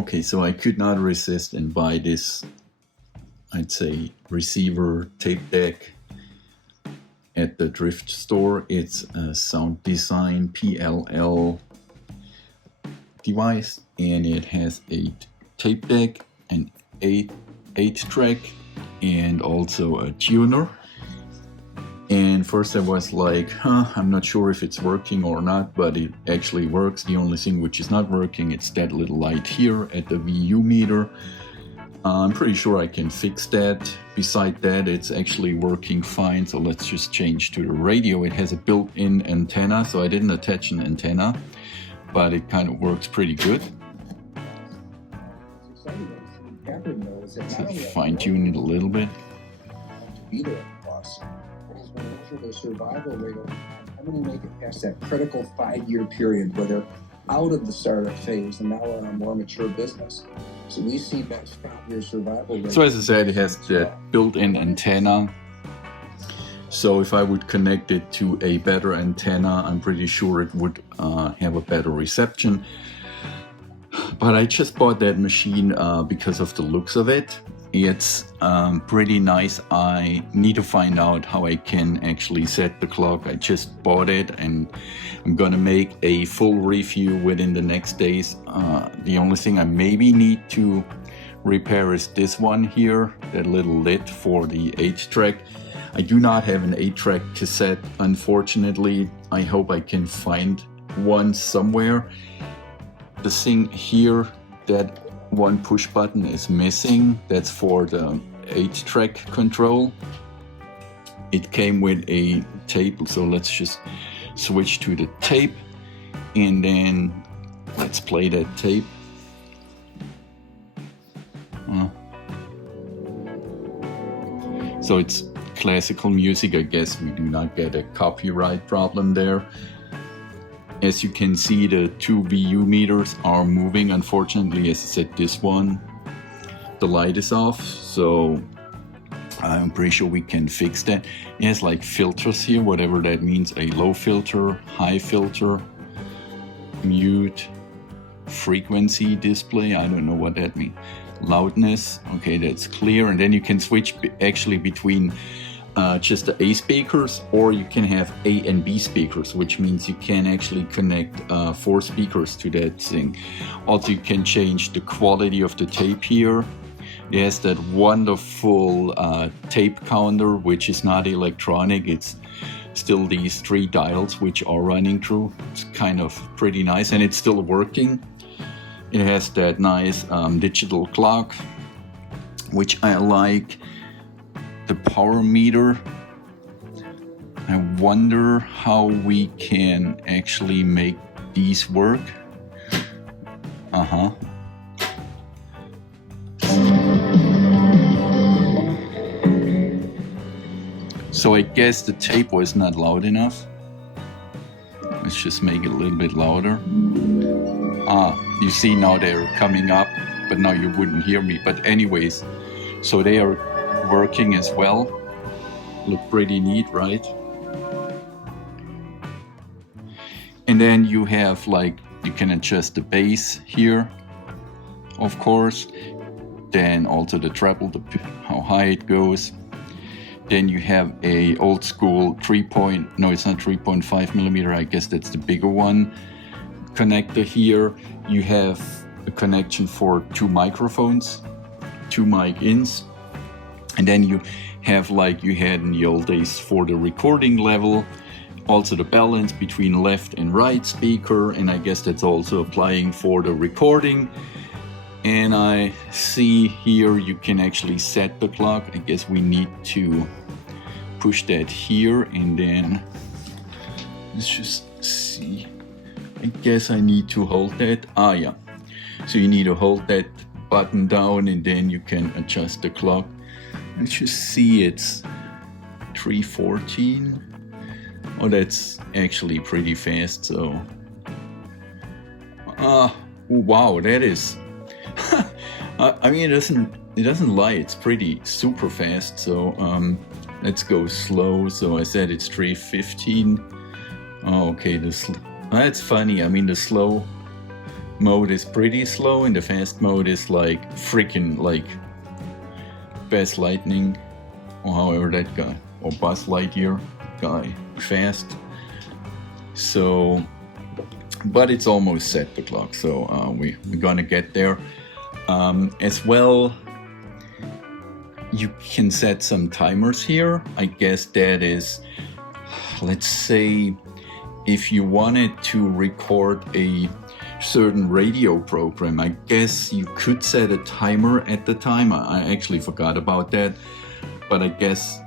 Okay, so I could not resist and buy this, I'd say, receiver tape deck at the thrift store. It's a Soundesign PLL device, and it has a tape deck, an 8-track, and also a tuner. And first I was like, I'm not sure if it's working or not, but it actually works. The only thing which is not working, it's that little light here at the VU meter. I'm pretty sure I can fix that. Beside that, it's actually working fine. So let's just change to the radio. It has a built-in antenna, so I didn't attach an antenna, but it kind of works pretty good. So fine-tune it a little bit. The survival rate, how many make it past that critical 5-year period where they're out of the startup phase and now we're in a more mature business? So we see that 5-year survival rate. So as I said, it has that built-in antenna. So if I would connect it to a better antenna, I'm pretty sure it would have a better reception. But I just bought that machine because of the looks of it. It's pretty nice. I need to find out how I can actually set the clock. I just bought it and I'm gonna make a full review within the next days. The only thing I maybe need to repair is this one here, that little lid for the 8-track. I do not have an 8-track cassette, unfortunately. I hope I can find one somewhere. The thing here, that one push button is missing. That's for the 8-track control. It came with a tape, so let's just switch to the tape and then let's play that tape. So it's classical music. I guess we do not get a copyright problem there. As you can see, the 2 VU meters are moving. Unfortunately, as I said, this one, the light is off, so I'm pretty sure we can fix that. It has like filters here, whatever that means. A low filter, high filter, mute, frequency display, I don't know what that means. Loudness, okay, that's clear. And then you can switch actually between just the A speakers, or you can have A and B speakers, which means you can actually connect 4 speakers to that thing. Also, you can change the quality of the tape here. It has that wonderful tape counter, which is not electronic. It's still these 3 dials which are running through. It's kind of pretty nice, and it's still working. It has that nice digital clock, which I like. The power meter, I wonder how we can actually make these work. So I guess the tape was not loud enough. Let's just make it a little bit louder. You see now they're coming up, but now you wouldn't hear me. But anyways, so they are working as well. Look pretty neat, right? And then you have like, you can adjust the bass here, of course. Then also the treble, how high it goes. Then you have a old school it's not 3.5 millimeter, I guess that's the bigger one, connector here. You have a connection for 2 microphones, 2 mic ins. And then you have, like you had in the old days, for the recording level, also the balance between left and right speaker, and I guess that's also applying for the recording. And I see here you can actually set the clock. I guess we need to push that here, and then let's just see. I guess I need to hold that. Yeah. So you need to hold that button down, and then you can adjust the clock. Let's just see, it's 3:14. Oh, that's actually pretty fast. So, wow, that is. I mean, it doesn't lie. It's pretty super fast. So, let's go slow. So I said it's 3:15. Oh, okay. That's funny. I mean, the slow mode is pretty slow, and the fast mode is like freaking like Buzz Lightning, or however that guy, or Buzz Lightyear guy, fast. So, but it's almost set, the clock, so we're gonna get there. As well, you can set some timers here. I guess that is, let's say, if you wanted to record a certain radio program, I guess you could set a timer at the time. I actually forgot about that, but I guess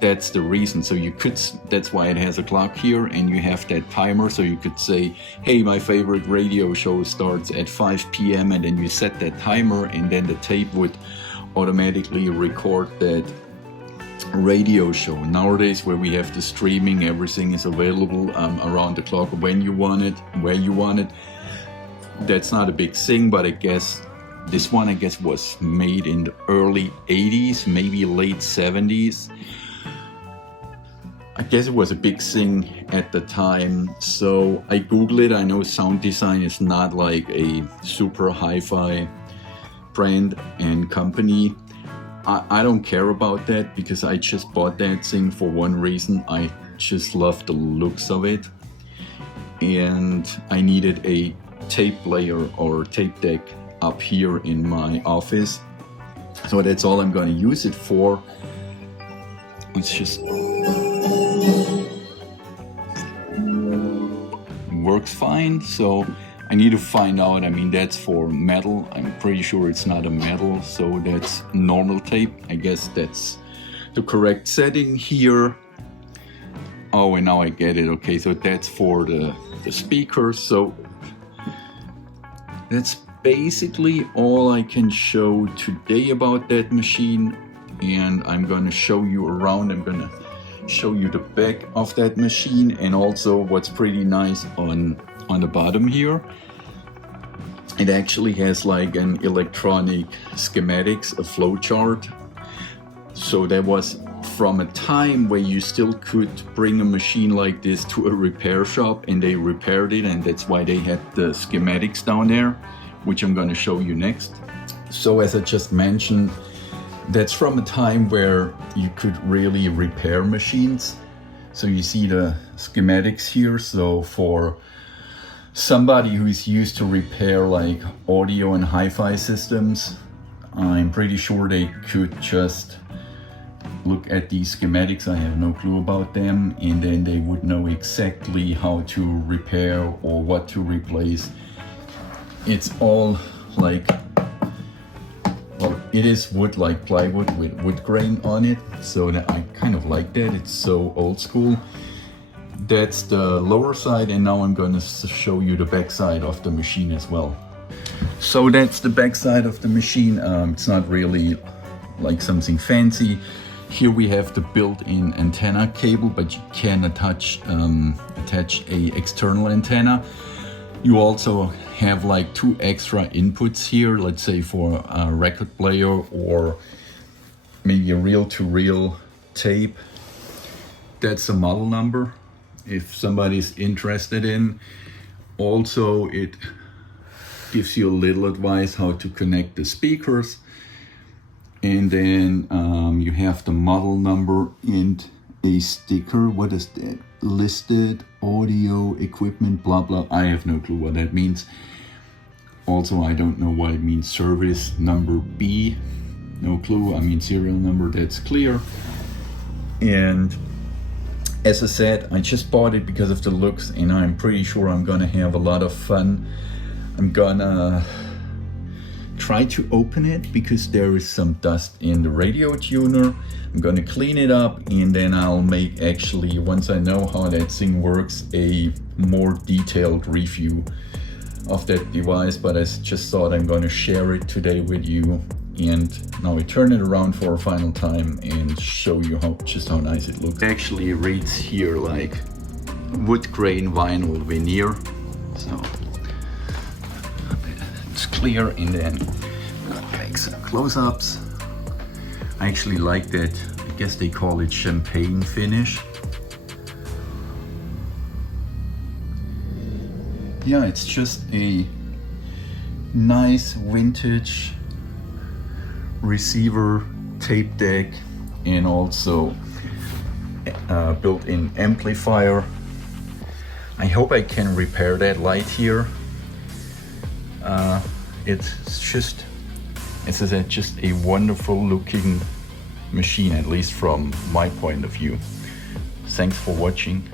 that's the reason. So you could, that's why it has a clock here, and you have that timer, so you could say, hey, my favorite radio show starts at 5 p.m. and then you set that timer, and then the tape would automatically record that radio show. Nowadays, where we have the streaming, everything is available around the clock when you want it, where you want it. That's not a big thing, but I guess this one, was made in the early 80s, maybe late 70s. I guess it was a big thing at the time, so I googled it. I know Soundesign is not like a super hi-fi brand and company. I don't care about that, because I just bought that thing for one reason. I just love the looks of it, and I needed a tape player or tape deck up here in my office, so that's all I'm going to use it for. It's just works fine, so I need to find out. I mean, that's for metal. I'm pretty sure it's not a metal, so that's normal tape. I guess that's the correct setting here. Oh, and now I get it. Okay, so that's for the speakers. So that's basically all I can show today about that machine, and I'm gonna show you around. I'm gonna show you the back of that machine, and also what's pretty nice on the bottom here. It actually has like an electronic schematics, a flow chart. So that was from a time where you still could bring a machine like this to a repair shop and they repaired it, and that's why they had the schematics down there, which I'm going to show you next. So as I just mentioned, that's from a time where you could really repair machines. So you see the schematics here. So for somebody who's used to repair like audio and hi-fi systems, I'm pretty sure they could just look at these schematics. I have no clue about them, and then they would know exactly how to repair or what to replace. It's all like, well, it is wood, like plywood with wood grain on it, so that I kind of like that. It's so old school. That's the lower side, and now I'm going to show you the back side of the machine as well. So that's the back side of the machine. It's not really like something fancy. Here we have the built-in antenna cable, but you can attach a external antenna. You also have like 2 extra inputs here, let's say for a record player or maybe a reel-to-reel tape. That's the model number, if somebody's interested in. Also, it gives you a little advice how to connect the speakers. And then you have the model number and a sticker. What is that? Listed audio equipment, blah blah. I have no clue what that means. Also, I don't know what it means. Service number B, no clue. I mean, serial number, that's clear. And as I said, I just bought it because of the looks, and I'm pretty sure I'm gonna have a lot of fun. I'm gonna try to open it because there is some dust in the radio tuner. I'm gonna clean it up, and then I'll make, actually, once I know how that thing works, a more detailed review of that device. But I just thought I'm gonna share it today with you. And now we turn it around for a final time and show you just how nice it looks. It actually reads here like wood grain vinyl veneer. So it's clear, and then I'm gonna make some close-ups. I actually like that, I guess they call it champagne finish. Yeah, it's just a nice vintage receiver tape deck, and also built-in amplifier. I hope I can repair that light here. It's just, as I said, just a wonderful looking machine, at least from my point of view. Thanks for watching.